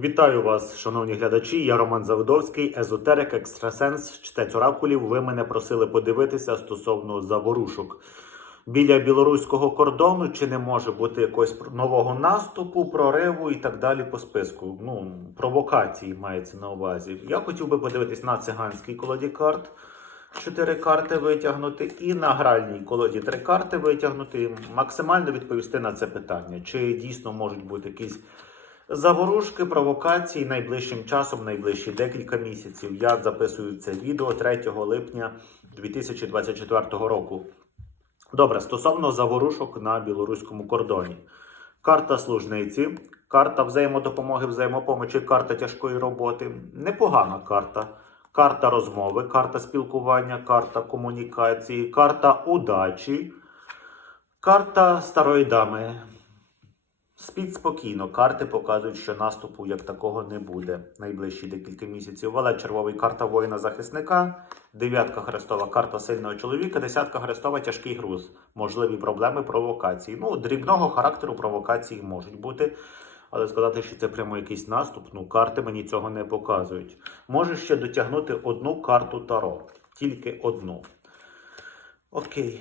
Вітаю вас, шановні глядачі. Я Роман Заводовський, езотерик, екстрасенс, чтець оракулів. Ви мене просили подивитися стосовно заворушок біля білоруського кордону. Чи не може бути якогось нового наступу, прориву і так далі по списку? Ну, провокації мається на увазі. Я хотів би подивитись на циганській колоді карт. Чотири карти витягнути, і на гральній колоді три карти витягнути, максимально відповісти на це питання, чи дійсно можуть бути якісь заворушки, провокації найближчим часом, найближчі декілька місяців. Я записую це відео 3 липня 2024 року. Добре, стосовно заворушок на білоруському кордоні. Карта служниці, карта взаємодопомоги, взаємопомочі, карта тяжкої роботи. Непогана карта. Карта розмови, карта спілкування, карта комунікації, карта удачі, карта старої дами. Спіть спокійно, карти показують, що наступу як такого не буде найближчі декілька місяців. Валет червовий карта воїна-захисника, дев'ятка хрестова карта сильного чоловіка, десятка хрестова тяжкий груз. Можливі проблеми провокації. Ну, дрібного характеру провокації можуть бути. Але сказати, що це прямо якийсь наступ, ну карти мені цього не показують. Можу ще дотягнути одну карту Таро. Тільки одну. Окей.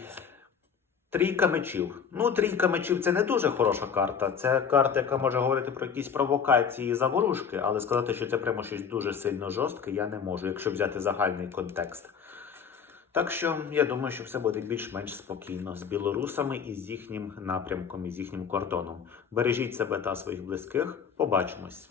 Трійка мечів. Ну, трійка мечів це не дуже хороша карта. Це карта, яка може говорити про якісь провокації і заворушки, але сказати, що це прямо щось дуже сильно жорстке, я не можу, якщо взяти загальний контекст. Так що я думаю, що все буде більш-менш спокійно з білорусами і з їхнім напрямком, і з їхнім кордоном. Бережіть себе та своїх близьких. Побачимось.